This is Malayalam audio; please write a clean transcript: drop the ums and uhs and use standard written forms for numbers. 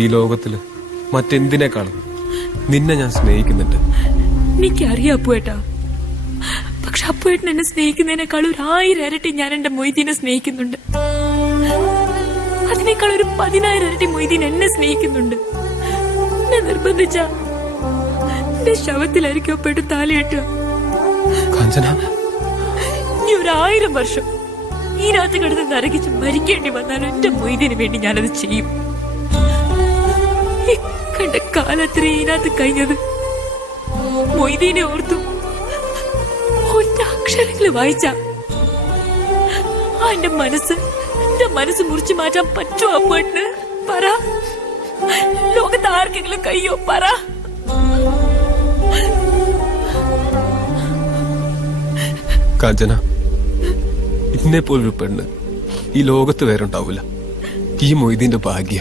ഈ ലോകത്തില് മറ്റെന്തിനേക്കാളും നിന്നെ ഞാൻ സ്നേഹിക്കുന്നുണ്ട്. എനിക്കറിയാം അപ്പുവേട്ടാ. പക്ഷെ അപ്പുവേട്ടൻ എന്നെ സ്നേഹിക്കുന്നതിനേക്കാൾ 1000 ഇരട്ടി ഞാൻ എന്റെ മൊയ്തീനെ സ്നേഹിക്കുന്നുണ്ട്. അതിനേക്കാൾ 10,000 ഇരട്ടി മൊയ്തീൻ എന്നെ സ്നേഹിക്കുന്നുണ്ട്. എന്നെ നിർബന്ധിച്ച എന്റെ ശവത്തിലായിരിക്കും അപ്പുവേട്ടൻ താലിയിട്ടുക. കാഞ്ചന, ഇനി 1000 വർഷം ഈ രാത്രി കിടന്ന് നരകിച്ച് മരിക്കേണ്ടി വന്നാലും എന്റെ മൊയ്തീന് വേണ്ടി ഞാനത് ചെയ്യും. കണ്ട കാലത്ര ഇതിനകത്ത് കഴിഞ്ഞത് മൊയ്തീനെ ഓർത്തു ഒറ്റ അക്ഷരങ്ങള് വായിച്ച എന്റെ മനസ്സ് മുറിച്ചു മാറ്റാൻ പറ്റുമോ അപ്പുവേട്ടന്? പറ. ലോകത്ത് ആർക്കെങ്കിലും കയ്യോ? പറ. കാഞ്ചന, ഇന്നെ പോലൊരു പെണ്ണ് ഈ ലോകത്ത് വേറുണ്ടാവൂല. ഈ മൊയ്തീന്റെ ഭാഗ്യ.